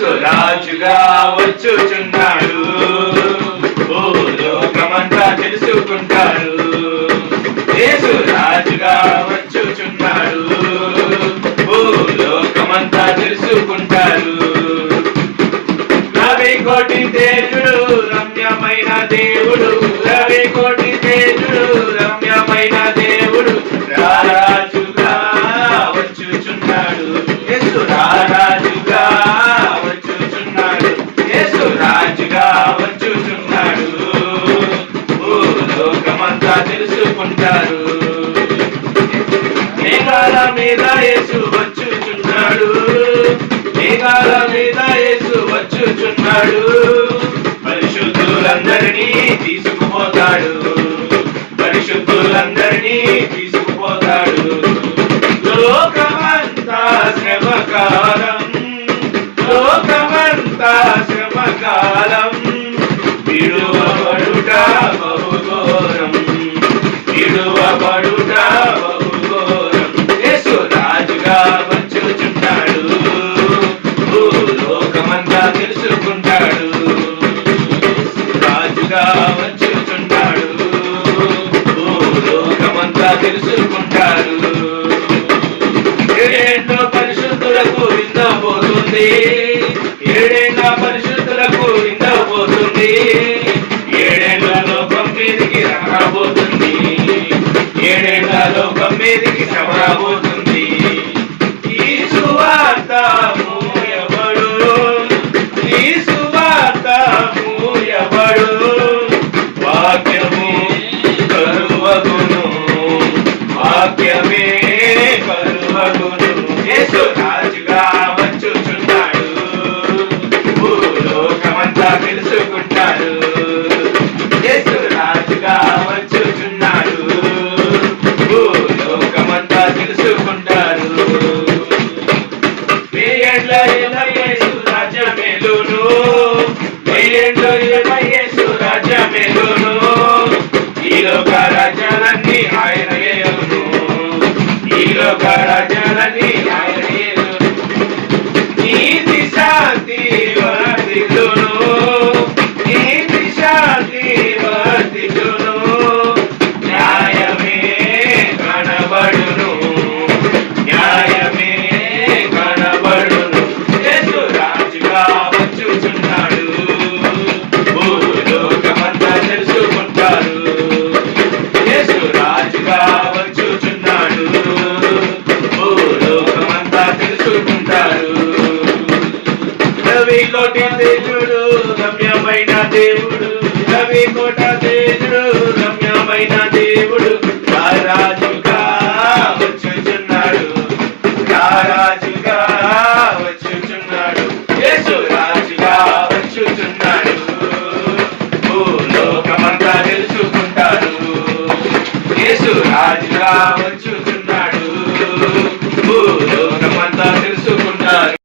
యేసు రాజుగా వచ్చుచున్నాడు, ఓ లోకమంతా తెలుసుకుంటాడు. యేసు రాజుగా వచ్చుచున్నాడు, ఓ లోకమంతా తెలుసుకుంటారు. రవి కోటి తేజుడు రమ్యమైన దేవుడు, రవి కోటి తేజుడు రమ్యమైన దేవుడు రారాజుగా వచ్చుచున్నాడు. యేసు రారాజుగా వచ్చుచున్నాడు, యేసు రాజుగా వచ్చుచున్నాడు, ఓ లోకమంతా తెలుసుకుంటారు. మేఘాల మీద యేసు వచ్చుచున్నాడు, మేఘాల మీద యేసు వచ్చుచున్నాడు. పరిశుద్ధులందరినీ తీసుకుపోతాడు, పరిశుద్ధులందరినీ తీసుకుపోతాడు. లోకమంతా శ్రమకాలం, లోకమంతా శ్రమకాలం, విడువబడుట బహుఘోరం, విడువబడుట బహుఘోరం. యేసు రాజుగా వచ్చుచున్నాడు, ఓ లోకమంతా తెలుసుకుంటాడు. రాజుగా వచ్చుచున్నాడు, ఓ లోకమంతా తెలుసుకుంటాడు. ఏడేండ్ల పరిశుద్ధులకు విందబోతుంది, ఏడేండ్ల పరిశుద్ధులకు విందబోతుంది. ఏడేండ్ల లోకం మీదికి రాబోతుంది, ఏడేండ్ల లోకం మీదికి రాబోతుంది. ఈ సువార్త మూయబడు, ఈ సువార్త మూయబడు, వాక్యము కరువగును, వాక్యమే కరువగును. యేసు రాజుగా వచ్చుచున్నాడు, ఓ లోకమంతా తెలుసుకుంటాడు. యేసు రాజుగా వచ్చుచున్నాడు, ఓ లోకమంతా తెలుసుకుంటారు. వెయ్యేండ్ల యేసు రాజ్యమేలును, వెయ్యేండ్ల యేసు రాజ్యమేలును. ఈ లోక రాజ్యాలన్నీ ఆయన ఏలును, ఈ లోక రాజ్యాలన్నీ ఆయన ఏలును. నీతి శాంతి వర్ధిల్లును, నీతి శాంతి వర్ధిల్లును. న్యాయమే కనబడును, న్యాయమే కనబడును. యేసు రాజుగా వచ్చుచున్నాడు, ఓ లోకమంతా తెలుసుకుంటారు. యేసు రాజుగా వచ్చుచున్నాడు, ఓ లోకమంతా తెలుసుకుంటారు. రవి కోటి తేజుడు రమ్యమైన దేవుడు, రవి కోట తేజుడు రమ్యమైన దేవుడు రారాజుగా వచ్చుచున్నాడు, రారాజుగా వచ్చుచున్నాడు. యేసు రాజుగా వచ్చుచున్నాడు, ఓ లోకమంతా తెలుసుకుంటారు. యేసు రాజుగా